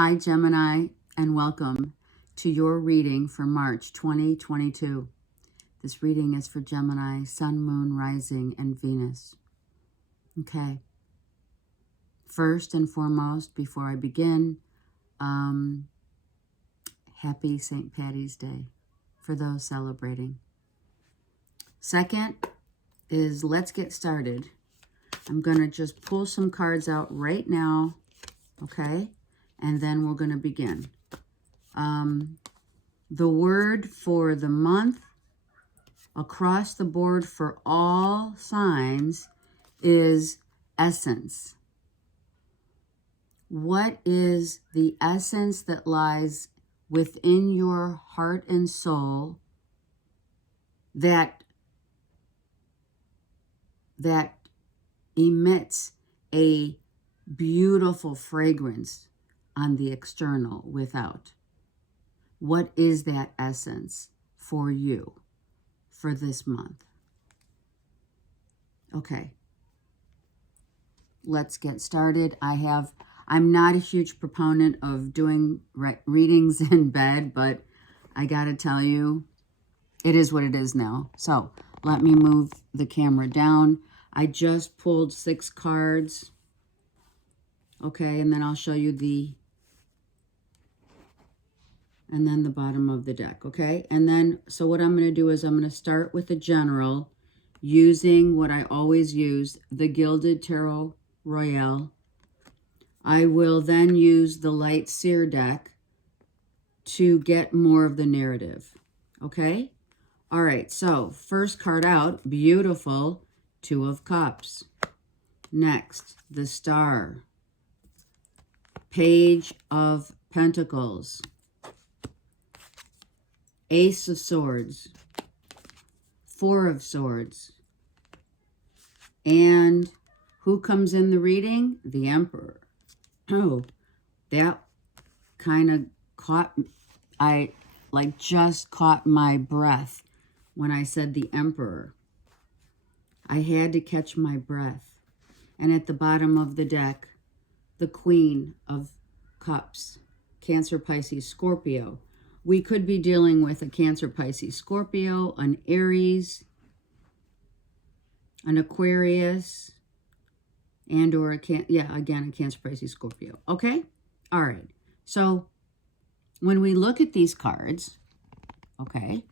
Hi, Gemini, and welcome to your reading for March 2022. This reading is for Gemini, Sun, Moon, Rising, and Venus. Okay. First and foremost, before I begin, happy St. Patty's Day for those celebrating. Second is let's get started. I'm going to just pull some cards out right now, okay? And then we're going to begin. The word for the month across the board for all signs is essence. What is the essence that lies within your heart and soul that emits a beautiful fragrance on the external without? What is that essence for you for this month? Okay, let's get started. I'm not a huge proponent of doing readings in bed, but I gotta tell you, it is what it is now. So let me move the camera down. I just pulled 6 cards. Okay, and then I'll show you and then the bottom of the deck, okay? And then, so what I'm gonna do is I'm gonna start with the general using what I always use, the Gilded Tarot Royale. I will then use the Light Seer deck to get more of the narrative, okay? All right, so first card out, beautiful, 2 of Cups. Next, the Star. Page of Pentacles. Ace of Swords. 4 of Swords. And who comes in the reading? The Emperor. Oh, that kind of just caught my breath when I said the Emperor. I had to catch my breath. And at the bottom of the deck, the Queen of Cups, Cancer, Pisces, Scorpio. We could be dealing with a Cancer, Pisces, Scorpio, an Aries, an Aquarius, and or a Cancer, Pisces, Scorpio. Okay? All right. So when we look at these cards, okay,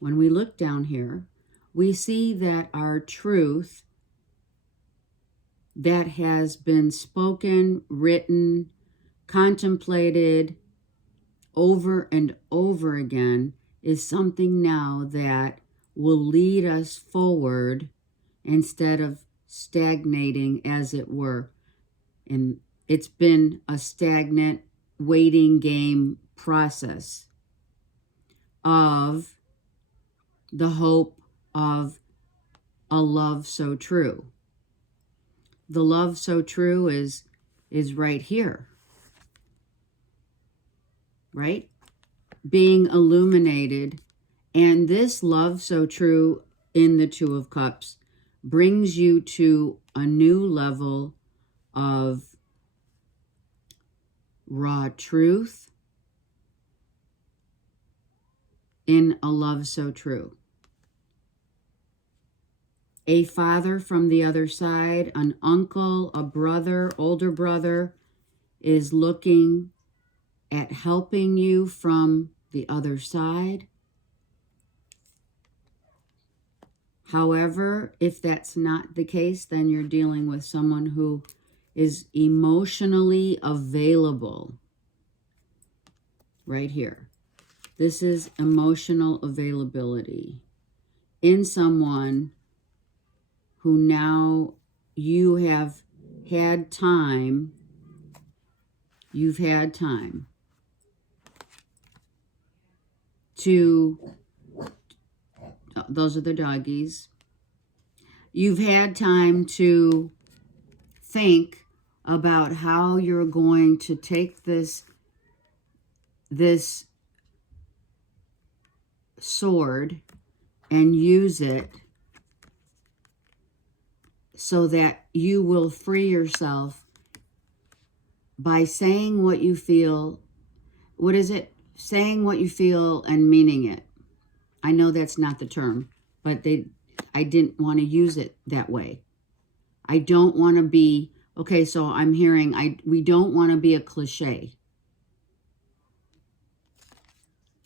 when we look down here, we see that our truth that has been spoken, written, contemplated over and over again is something now that will lead us forward instead of stagnating, as it were. And it's been a stagnant waiting game process of the hope of a love so true. The love so true is right here, right? Being illuminated. And this love so true in the 2 of Cups brings you to a new level of raw truth in a love so true. A father from the other side, an uncle, a brother, older brother, is looking at helping you from the other side. However, if that's not the case, then you're dealing with someone who is emotionally available. Right here. This is emotional availability in someone who now you have had time. You've had time to, those are the doggies. You've had time to think about how you're going to take this sword and use it so that you will free yourself by saying what you feel. What is it? Saying what you feel and meaning it. I know that's not the term, but I didn't want to use it that way. I don't want to be, okay, so I'm hearing, we don't want to be a cliche.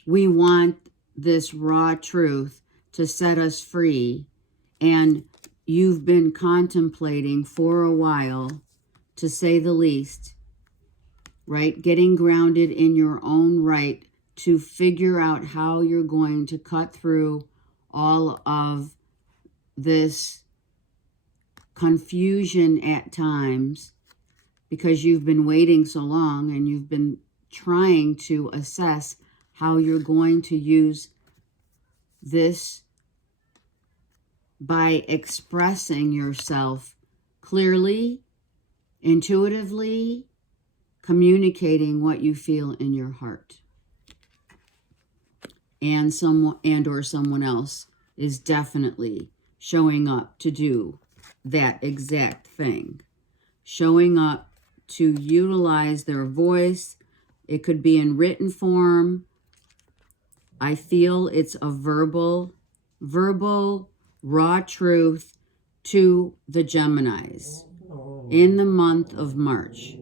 We want this raw truth to set us free, and you've been contemplating for a while, to say the least, right? Getting grounded in your own right to figure out how you're going to cut through all of this confusion at times, because you've been waiting so long and you've been trying to assess how you're going to use this by expressing yourself clearly, intuitively, communicating what you feel in your heart. And someone else is definitely showing up to do that exact thing. Showing up to utilize their voice. It could be in written form. I feel it's a verbal, raw truth to the Geminis in the month of March.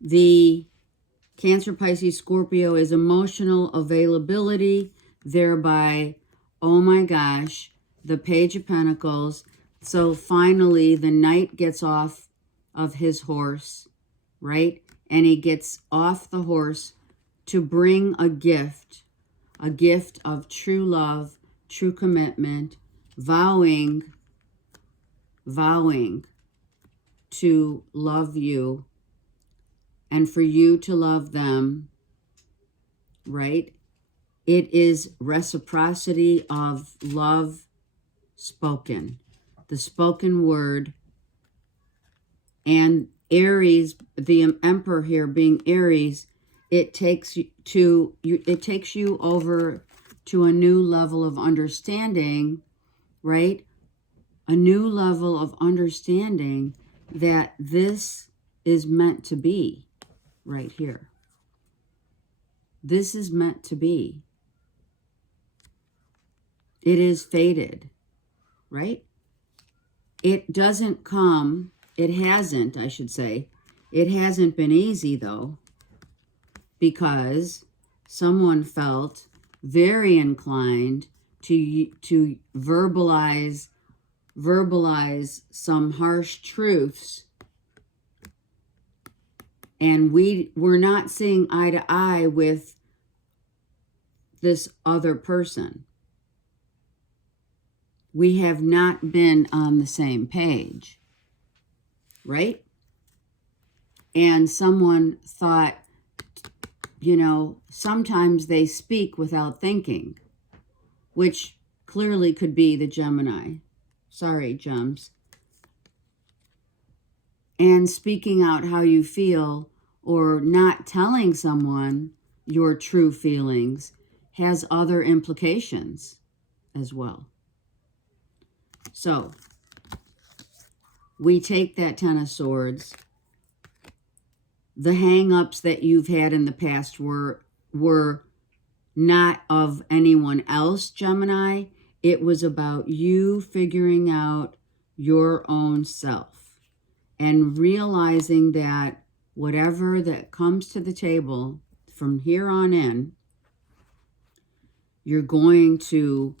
The Cancer, Pisces, Scorpio is emotional availability, thereby, oh my gosh, the Page of Pentacles. So finally, the knight gets off of his horse, right? And he gets off the horse to bring a gift of true love, true commitment, vowing to love you and for you to love them, right? It is reciprocity of love spoken, the spoken word. And Aries, the Emperor here being Aries, it takes you over to a new level of understanding, right? A new level of understanding that this is meant to be right here. This is meant to be. It is fated, right? It doesn't come, it hasn't, I should say. It hasn't been easy though, because someone felt very inclined to verbalize some harsh truths, and we're not seeing eye to eye with this other person. We have not been on the same page, right? And someone thought, sometimes they speak without thinking, which clearly could be the Gemini. Sorry, Gems. And speaking out how you feel or not telling someone your true feelings has other implications as well. So we take that Ten of Swords. The hang-ups that you've had in the past were not of anyone else, Gemini. It was about you figuring out your own self and realizing that whatever that comes to the table from here on in, you're going to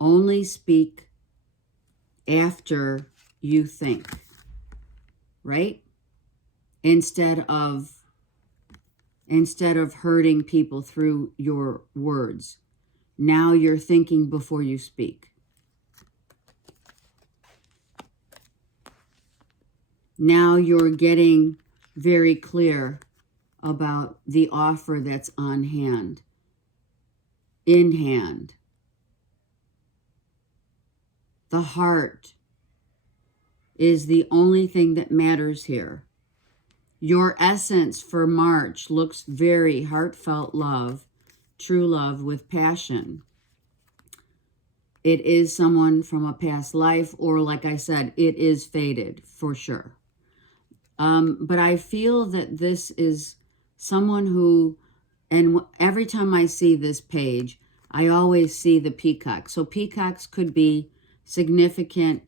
only speak after you think, right? Instead of hurting people through your words. Now you're thinking before you speak. Now you're getting very clear about the offer that's on hand, in hand. The heart is the only thing that matters here. Your essence for March looks very heartfelt love, true love with passion. It is someone from a past life, or like I said, it is fated for sure. But I feel that this is someone who, and every time I see this page, I always see the peacock. So peacocks could be significant,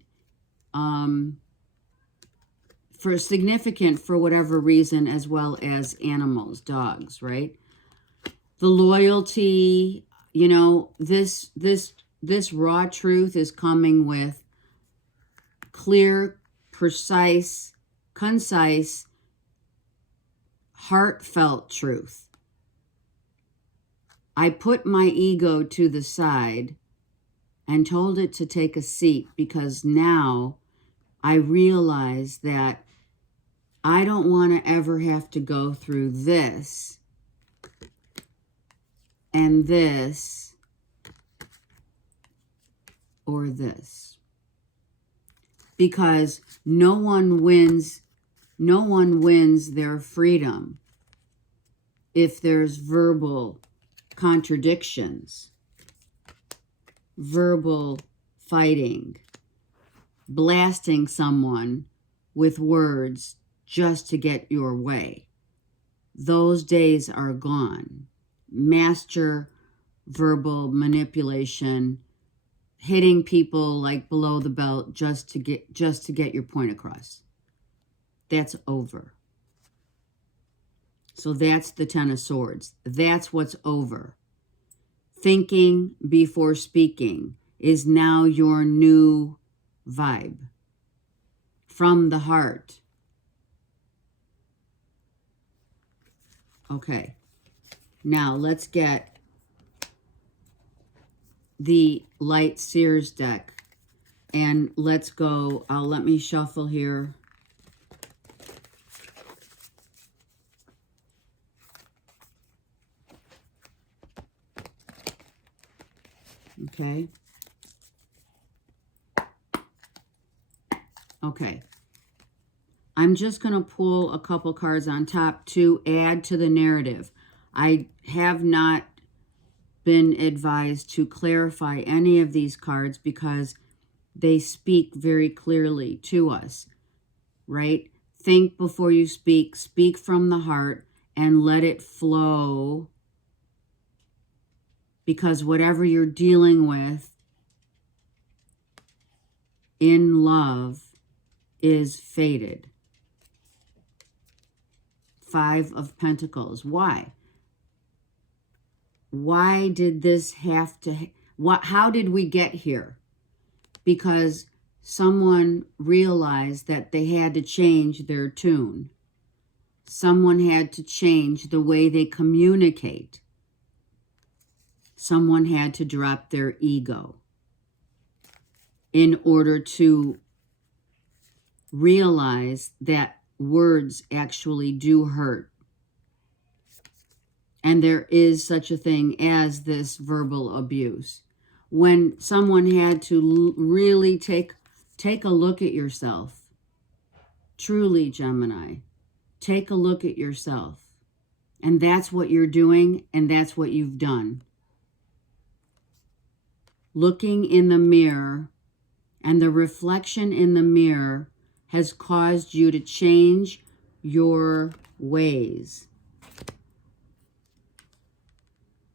for whatever reason, as well as animals, dogs, right? The loyalty, you know, this raw truth is coming with clear, precise, concise, heartfelt truth. I put my ego to the side and told it to take a seat because now I realize that I don't want to ever have to go through this and this or this. Because no one wins their freedom if there's verbal contradictions, verbal fighting, blasting someone with words just to get your way. Those days are gone. Master verbal manipulation, hitting people like below the belt just to get your point across. That's over. So that's the Ten of Swords. That's what's over. Thinking before speaking is now your new vibe. From the heart. Okay. Now let's get the Light Seers deck. And let's go. Let me shuffle here. Okay. Okay. I'm just going to pull a couple cards on top to add to the narrative. I have not been advised to clarify any of these cards because they speak very clearly to us, right? Think before you speak. Speak from the heart and let it flow. Because whatever you're dealing with in love is fated. Five of Pentacles. Why? Why did this have to... How did we get here? Because someone realized that they had to change their tune. Someone had to change the way they communicate. Someone had to drop their ego in order to realize that words actually do hurt. And there is such a thing as this verbal abuse. When someone had to really take a look at yourself. Truly, Gemini, take a look at yourself. And that's what you're doing, and that's what you've done. Looking in the mirror, and the reflection in the mirror has caused you to change your ways.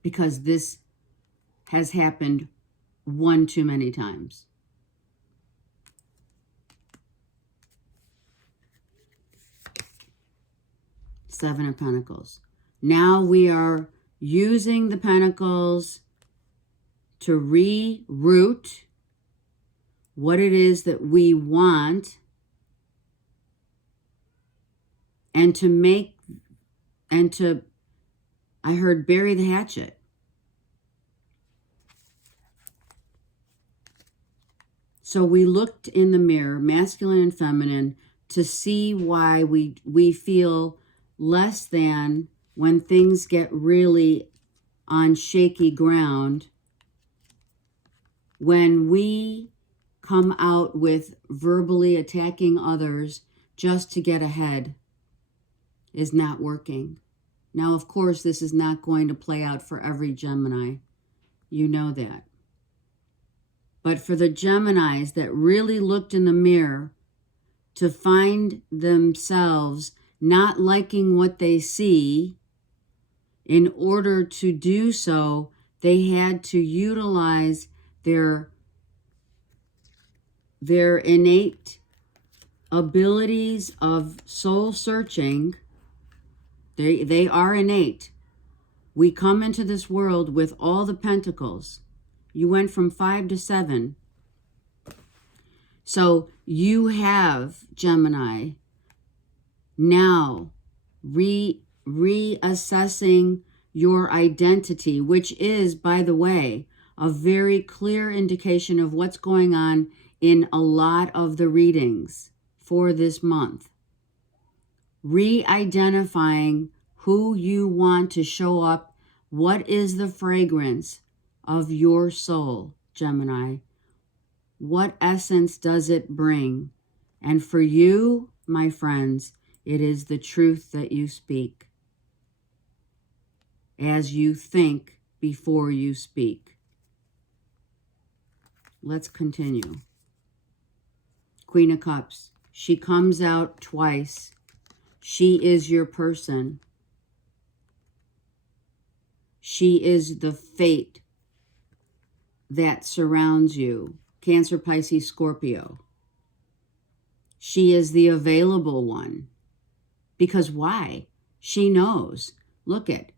Because this has happened one too many times. Seven of Pentacles. Now we are using the Pentacles to reroute what it is that we want and to I heard bury the hatchet. So we looked in the mirror, masculine and feminine, to see why we feel less than when things get really on shaky ground. When we come out with verbally attacking others just to get ahead is not working. Now, of course, this is not going to play out for every Gemini. You know that. But for the Geminis that really looked in the mirror to find themselves not liking what they see. In order to do so, they had to utilize their innate abilities of soul searching. They are innate. We come into this world with all the pentacles. You went from 5 to 7. So you have, Gemini, now reassessing your identity, which is, by the way, a very clear indication of what's going on in a lot of the readings for this month. Re-identifying who you want to show up. What is the fragrance of your soul, Gemini? What essence does it bring? And for you, my friends, it is the truth that you speak. As you think before you speak. Let's continue. Queen of Cups. She comes out twice. She is your person. She is the fate that surrounds you. Cancer, Pisces, Scorpio. She is the available one. Because why? She knows. Look it.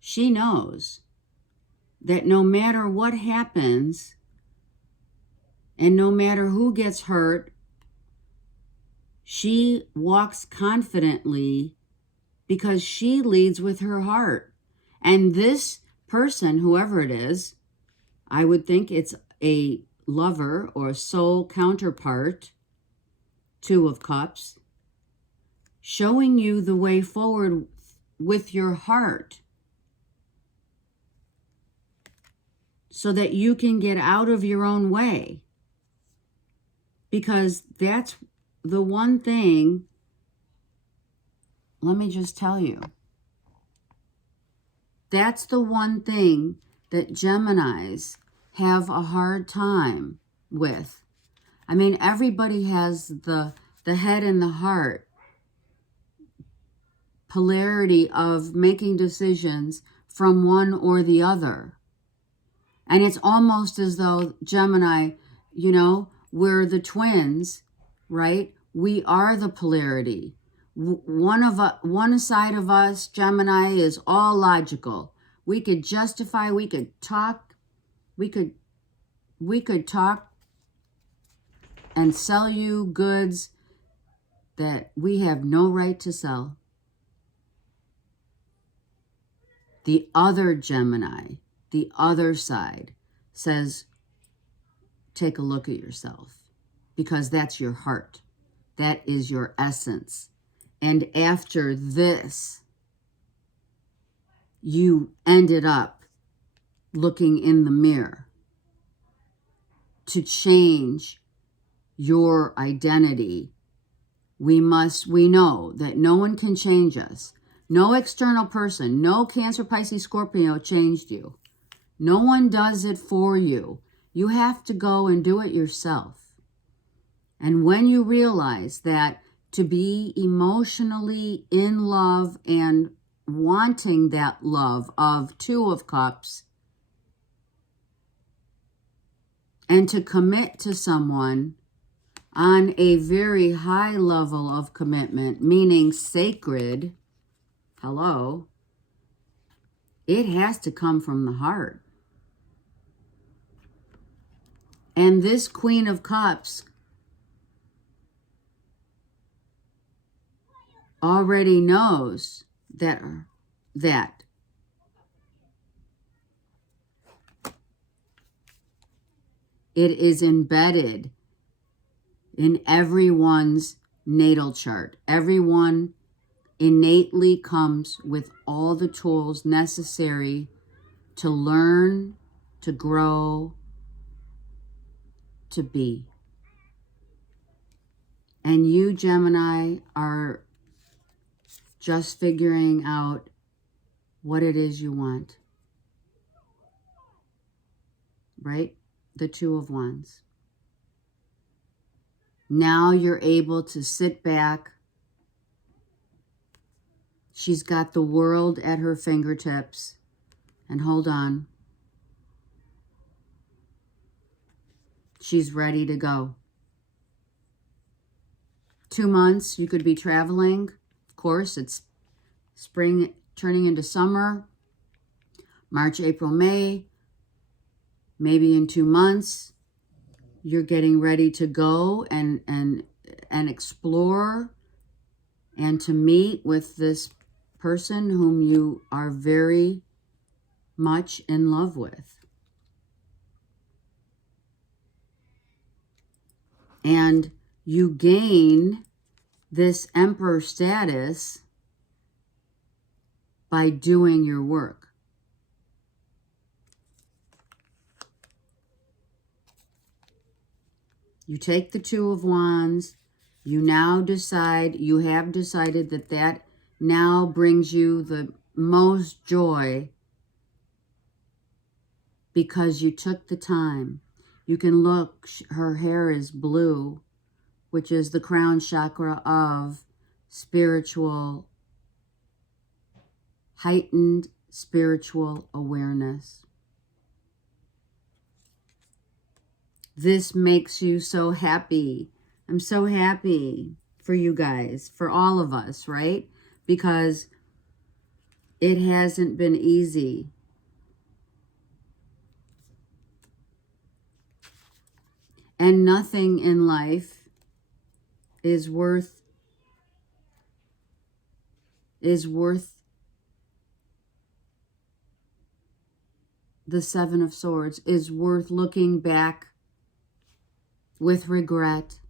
She knows that no matter what happens and no matter who gets hurt, she walks confidently because she leads with her heart. And this person, whoever it is, I would think it's a lover or soul counterpart, 2 of Cups, showing you the way forward with your heart so that you can get out of your own way. Because that's the one thing, let me just tell you, that's the one thing that Geminis have a hard time with. I mean, everybody has the head and the heart polarity of making decisions from one or the other. And it's almost as though Gemini, you know, we're the twins, right? We are the polarity. One side of us, Gemini, is all logical. We could justify, we could talk, we could talk and sell you goods that we have no right to sell. The other Gemini, the other side, says, take a look at yourself, because that's your heart. That is your essence. And after this, you ended up looking in the mirror to change your identity. We know that no one can change us. No external person, no Cancer, Pisces, Scorpio changed you. No one does it for you. You have to go and do it yourself. And when you realize that to be emotionally in love and wanting that love of 2 of Cups, and to commit to someone on a very high level of commitment, meaning sacred, hello, it has to come from the heart. And this Queen of Cups already knows that it is embedded in everyone's natal chart. Everyone innately comes with all the tools necessary to learn, to grow, to be. And you, Gemini, are just figuring out what it is you want. Right? The 2 of Wands. Now you're able to sit back. She's got the world at her fingertips. And hold on. She's ready to go. 2 months, you could be traveling. Of course, it's spring turning into summer. March, April, May. Maybe in 2 months, you're getting ready to go and explore and to meet with this person whom you are very much in love with. And you gain this emperor status by doing your work. You take the Two of Wands. You now decide, you have decided that that now brings you the most joy because you took the time. You can look, her hair is blue, which is the crown chakra of spiritual, heightened spiritual awareness. This makes you so happy. I'm so happy for you guys, for all of us, right? Because it hasn't been easy. And nothing in life is worth the Seven of Swords, is worth looking back with regret,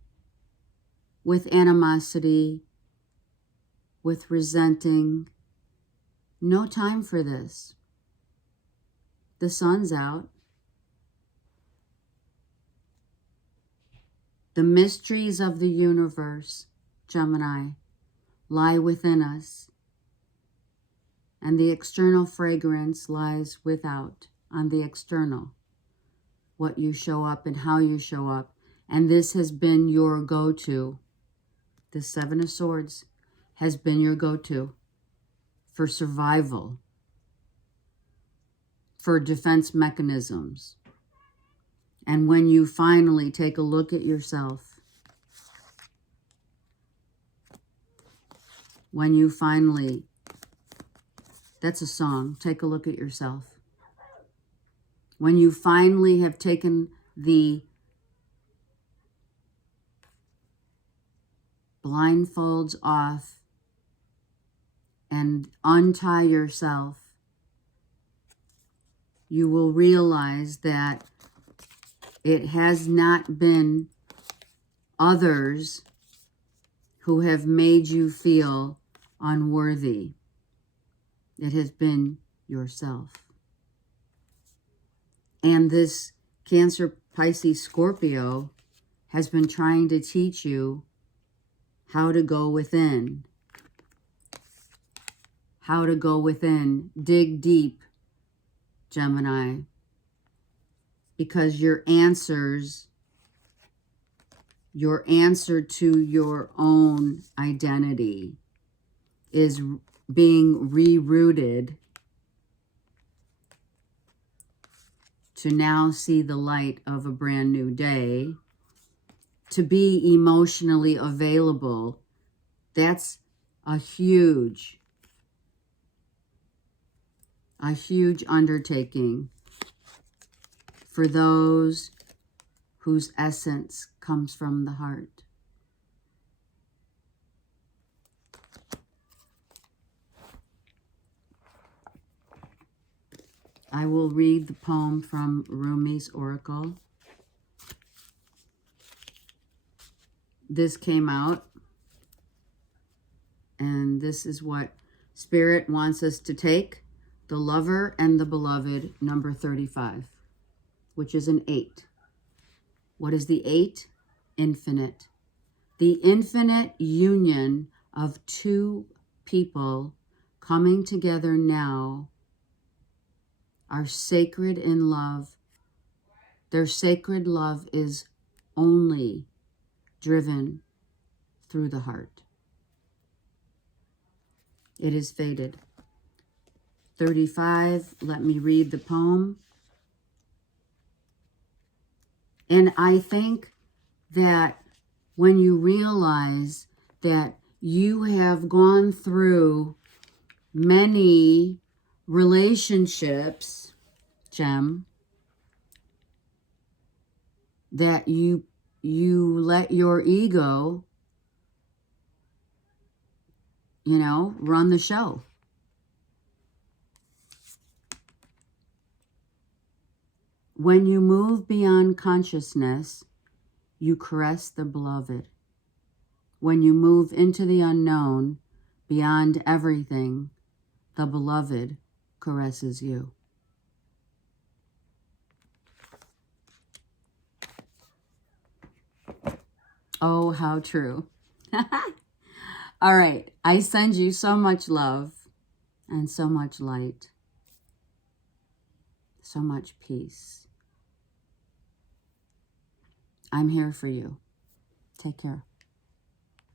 with animosity, with resenting. No time for this. The sun's out. The mysteries of the universe, Gemini, lie within us, and the external fragrance lies without, on the external, what you show up and how you show up. And this has been your go-to. The Seven of Swords has been your go-to for survival, for defense mechanisms. And when you finally take a look at yourself, when you finally, that's a song, take a look at yourself. When you finally have taken the blindfolds off and untie yourself, you will realize that it has not been others who have made you feel unworthy. It has been yourself. And this Cancer, Pisces, Scorpio has been trying to teach you how to go within. How to go within. Dig deep, Gemini. Because your answer to your own identity is being rerouted to now see the light of a brand new day, to be emotionally available. That's a huge undertaking for those whose essence comes from the heart. I will read the poem from Rumi's Oracle. This came out, and this is what Spirit wants us to take. The Lover and the Beloved, number 35, which is an 8. What is the 8? Infinite. The infinite union of two people coming together now are sacred in love. Their sacred love is only driven through the heart. It is fated. 35, let me read the poem. And I think that when you realize that you have gone through many relationships, Gem, that you let your ego, you know, run the show. When you move beyond consciousness, you caress the beloved. When you move into the unknown, beyond everything, the beloved caresses you. Oh, how true. All right. I send you so much love and so much light, so much peace. I'm here for you. Take care.